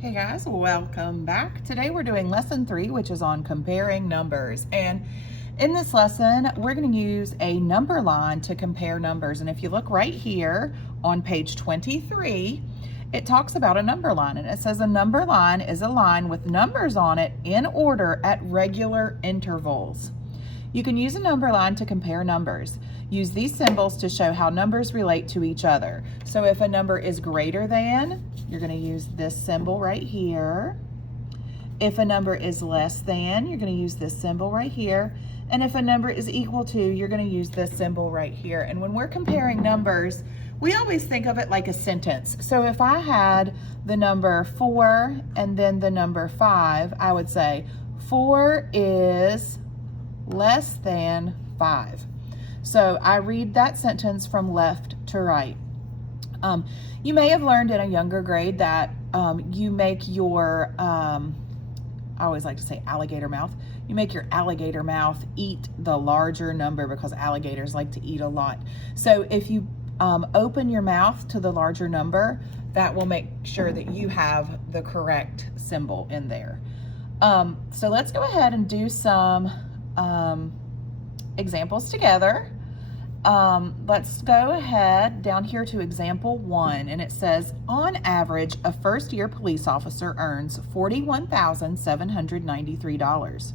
Hey guys, welcome back. Today we're doing lesson 3, which is on comparing numbers. And in this lesson, we're going to use a number line to compare numbers. And if you look right here on page 23, it talks about a number line. And it says a number line is a line with numbers on it in order at regular intervals. You can use a number line to compare numbers. Use these symbols to show how numbers relate to each other. So if a number is greater than, you're going to use this symbol right here. If a number is less than, you're going to use this symbol right here. And if a number is equal to, you're going to use this symbol right here. And when we're comparing numbers, we always think of it like a sentence. So if I had the number 4 and then the number 5, I would say 4 is less than 5. So I read that sentence from left to right. You may have learned in a younger grade that you make your, I always like to say alligator mouth, you make your alligator mouth eat the larger number because alligators like to eat a lot. So if you open your mouth to the larger number, that will make sure that you have the correct symbol in there. So let's go ahead and do some examples together. Let's go ahead down here to example 1, and it says, on average, a first-year police officer earns $41,793.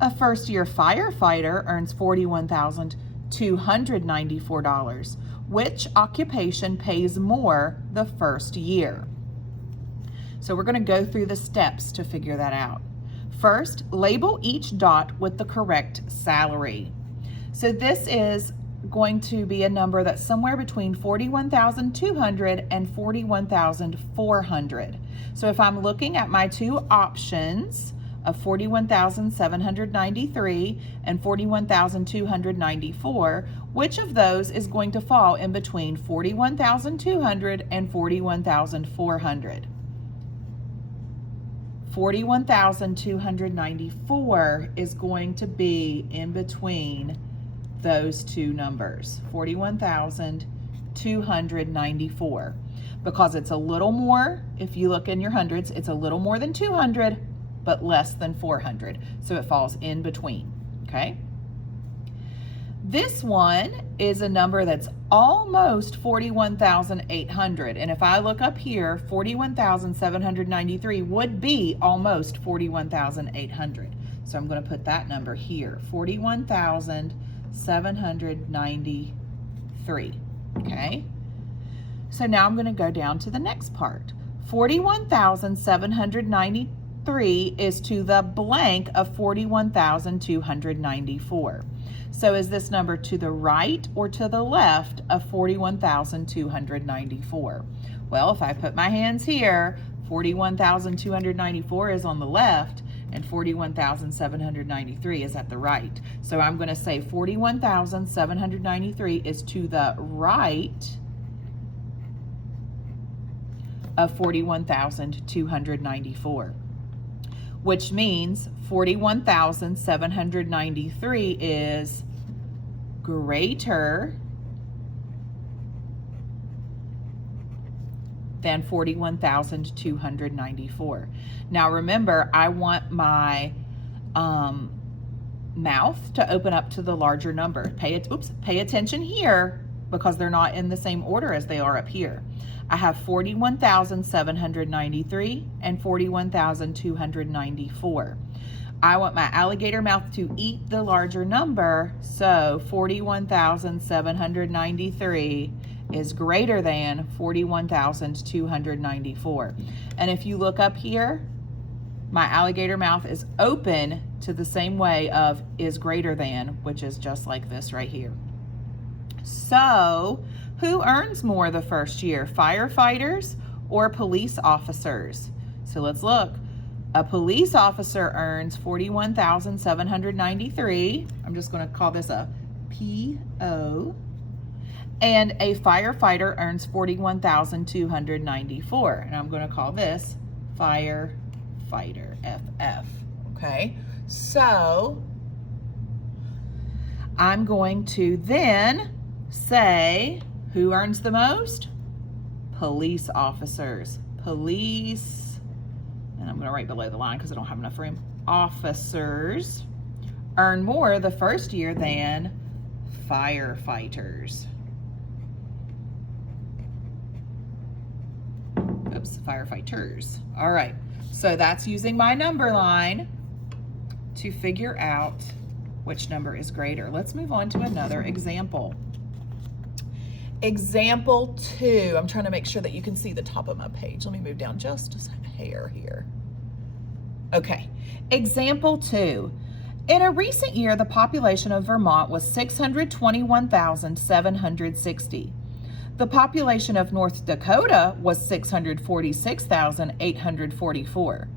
A first-year firefighter earns $41,294. Which occupation pays more the first year? So we're going to go through the steps to figure that out. First, label each dot with the correct salary. So this is going to be a number that's somewhere between 41,200 and 41,400. So if I'm looking at my two options of 41,793 and 41,294, which of those is going to fall in between 41,200 and 41,400? 41,294 is going to be in between those two numbers, 41,294, because it's a little more, if you look in your hundreds, it's a little more than 200, but less than 400. So it falls in between, okay? This one is a number that's almost 41,800. And if I look up here, 41,793 would be almost 41,800. So I'm going to put that number here, 41,793. Okay? So now I'm going to go down to the next part. 41,793 is to the blank of 41,294. So is this number to the right or to the left of 41,294? Well, if I put my hands here, 41,294 is on the left and 41,793 is at the right. So I'm going to say 41,793 is to the right of 41,294. Which means 41,793 is greater than 41,294. Now remember, I want my mouth to open up to the larger number. Pay attention here because they're not in the same order as they are up here. I have 41,793 and 41,294. I want my alligator mouth to eat the larger number, so 41,793 is greater than 41,294. And if you look up here, my alligator mouth is open to the same way of is greater than, which is just like this right here. So, who earns more the first year, firefighters or police officers? So let's look. A police officer earns 41,793. I'm just going to call this a PO. And a firefighter earns 41,294. And I'm going to call this firefighter, FF. Okay, so I'm going to then say, who earns the most? Police officers. Police and I'm going to write below the line because I don't have enough room. Officers earn more the first year than firefighters. Oops, firefighters. All right, so that's using my number line to figure out which number is greater. Let's move on to another example. Example 2. I'm trying to make sure that you can see the top of my page. Let me move down just a hair here. Okay, example 2. In a recent year, the population of Vermont was 621,760. The population of North Dakota was 646,844.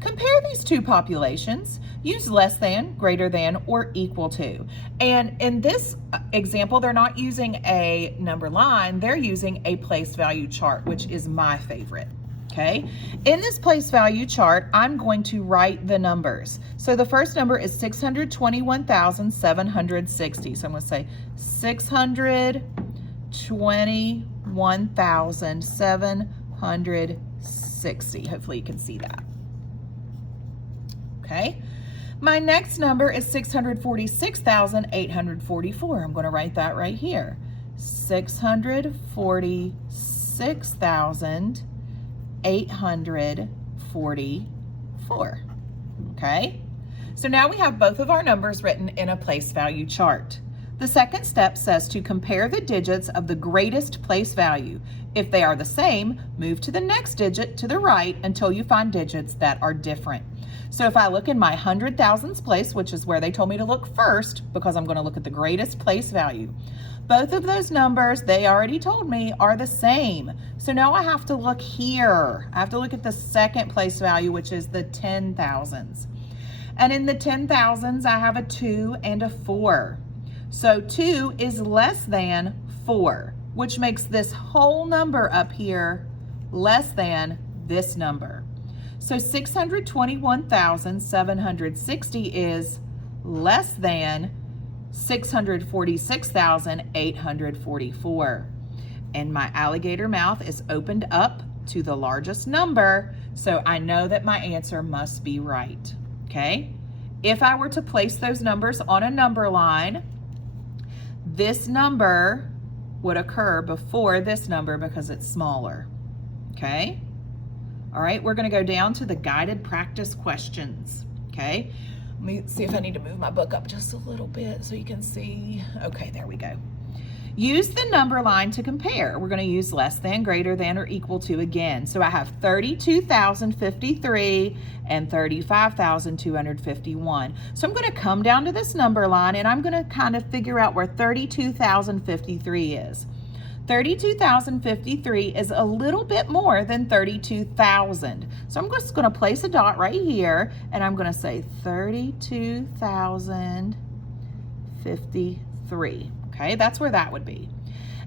Compare these two populations. Use less than, greater than, or equal to. And in this example, they're not using a number line, they're using a place value chart, which is my favorite. Okay, in this place value chart, I'm going to write the numbers. So the first number is 621,760. So I'm going to say 621,760. Hopefully you can see that. Okay, my next number is 646,844. I'm going to write that right here. 646,844. Okay, so now we have both of our numbers written in a place value chart. The second step says to compare the digits of the greatest place value. If they are the same, move to the next digit to the right until you find digits that are different. So if I look in my hundred thousands place, which is where they told me to look first, because I'm going to look at the greatest place value, both of those numbers, they already told me, are the same. So now I have to look here. I have to look at the second place value, which is the 10,000s. And in the 10,000s, I have a 2 and a 4. So 2 is less than 4, which makes this whole number up here less than this number. So 621,760 is less than 646,844. And my alligator mouth is opened up to the largest number, so I know that my answer must be right, okay? If I were to place those numbers on a number line, this number would occur before this number because it's smaller, okay? All right, we're going to go down to the guided practice questions, okay? Let me see if I need to move my book up just a little bit so you can see. Okay, there we go. Use the number line to compare. We're going to use less than, greater than, or equal to again. So I have 32,053 and 35,251. So I'm going to come down to this number line and I'm going to kind of figure out where 32,053 is. 32,053 is a little bit more than 32,000. So I'm just going to place a dot right here and I'm going to say 32,053. Okay, that's where that would be.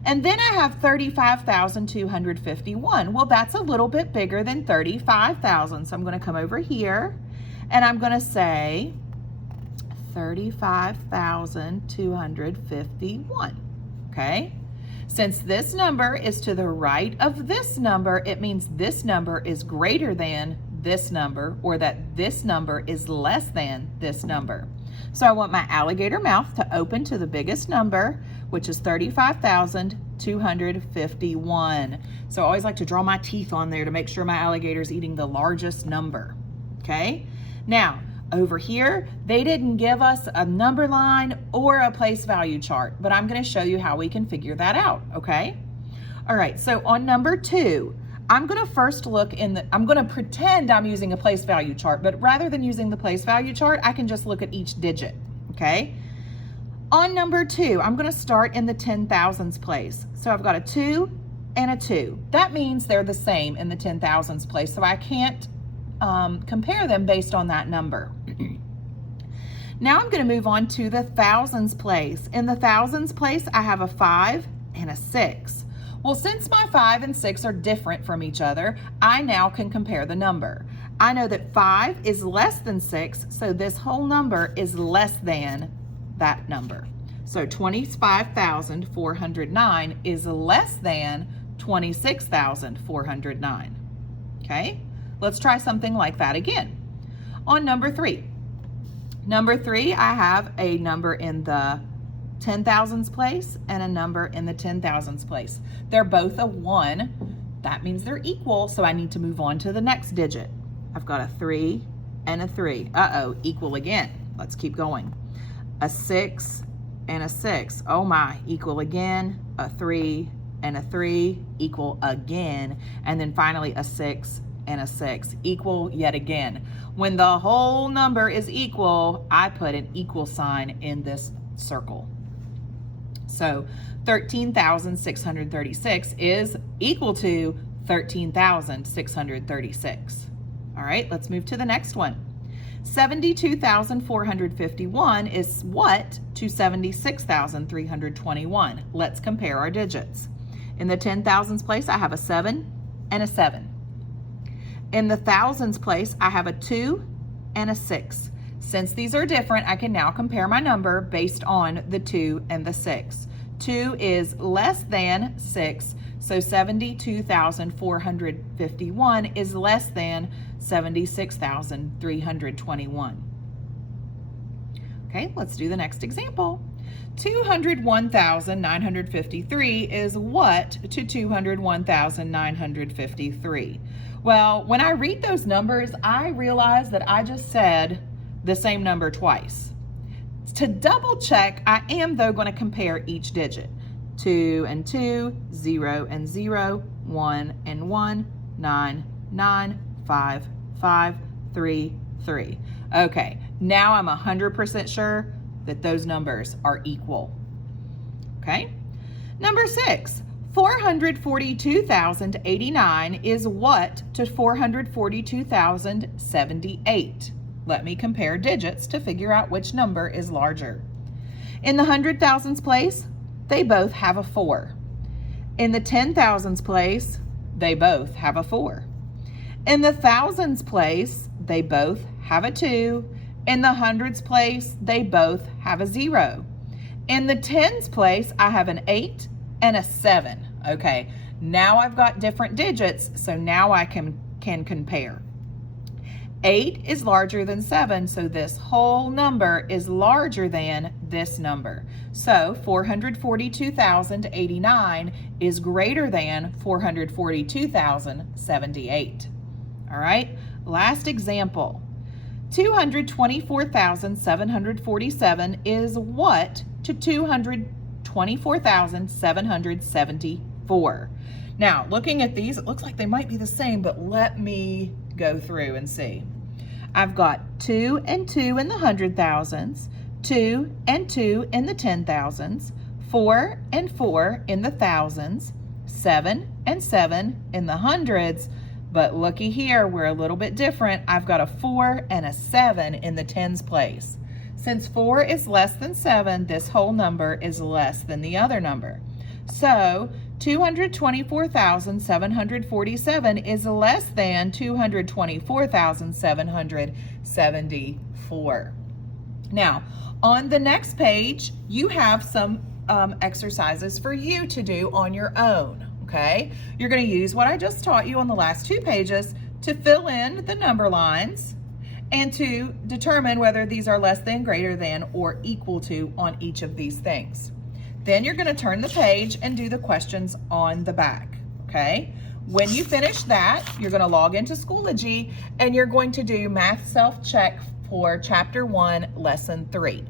And then I have 35,251. Well, that's a little bit bigger than 35,000. So I'm going to come over here and I'm going to say 35,251. Okay. Since this number is to the right of this number, it means this number is greater than this number, or that this number is less than this number. So I want my alligator mouth to open to the biggest number, which is 35,251. So I always like to draw my teeth on there to make sure my alligator is eating the largest number. Okay? Now, over here, they didn't give us a number line or a place value chart, but I'm going to show you how we can figure that out, okay? All right, so on number 2, I'm going to first look I'm going to pretend I'm using a place value chart, but rather than using the place value chart, I can just look at each digit, okay? On number 2, I'm going to start in the 10,000s place. So I've got a 2 and a 2. That means they're the same in the 10,000s place, so I can't compare them based on that number. Now I'm going to move on to the thousands place. In the thousands place, I have a 5 and a 6. Well, since my 5 and 6 are different from each other, I now can compare the number. I know that 5 is less than 6, so this whole number is less than that number. So 25,409 is less than 26,409. Okay? Let's try something like that again. On number 3. Number 3, I have a number in the 10,000s place and a number in the 10,000s place. They're both a 1. That means they're equal, so I need to move on to the next digit. I've got a 3 and a 3. Uh-oh, equal again. Let's keep going. A 6 and a 6. Oh my, equal again. A 3 and a 3, equal again. And then finally a 6 and a 6, equal yet again. When the whole number is equal, I put an equal sign in this circle. So 13,636 is equal to 13,636. All right, let's move to the next one. 72,451 is what to 76,321? Let's compare our digits. In the 10,000s place, I have a 7 and a 7. In the thousands place, I have a 2 and a 6. Since these are different, I can now compare my number based on the 2 and the 6. 2 is less than 6, so 72,451 is less than 76,321. Okay, let's do the next example. 201,953 is what to 201,953? Well, when I read those numbers, I realize that I just said the same number twice. To double check, I am though going to compare each digit. 2 and 2, 0 and 0, 1 and 1, 9, 9, 5, 5, 3, 3. Okay, now I'm 100% sure that those numbers are equal. Okay, number 6. 442,089 is what to 442,078? Let me compare digits to figure out which number is larger. In the 100,000s place, they both have a 4. In the 10,000s place, they both have a 4. In the thousands place, they both have a 2. In the hundreds place, they both have a 0. In the tens place, I have an 8 and a 7. Okay, now I've got different digits, so now I can compare. 8 is larger than 7, so this whole number is larger than this number. So 442,089 is greater than 442,078. All right, last example. 224,747 is what to 224,774? Now, looking at these, it looks like they might be the same, but let me go through and see. I've got 2 and 2 in the 100,000s, 2 and 2 in the 10,000s, 4 and 4 in the thousands, 7 and 7 in the hundreds, but looky here, we're a little bit different. I've got a 4 and a 7 in the tens place. Since 4 is less than 7, this whole number is less than the other number. So 224,747 is less than 224,774. Now, on the next page, you have some exercises for you to do on your own. Okay, you're going to use what I just taught you on the last 2 pages to fill in the number lines and to determine whether these are less than, greater than, or equal to on each of these things. Then you're going to turn the page and do the questions on the back. Okay, when you finish that, you're going to log into Schoology and you're going to do math self-check for Chapter 1, Lesson 3.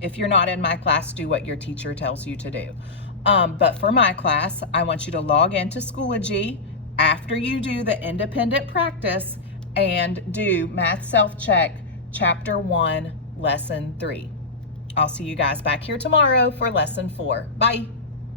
If you're not in my class, do what your teacher tells you to do. But for my class, I want you to log into Schoology after you do the independent practice and do Math Self-Check Chapter 1, Lesson 3. I'll see you guys back here tomorrow for Lesson 4. Bye.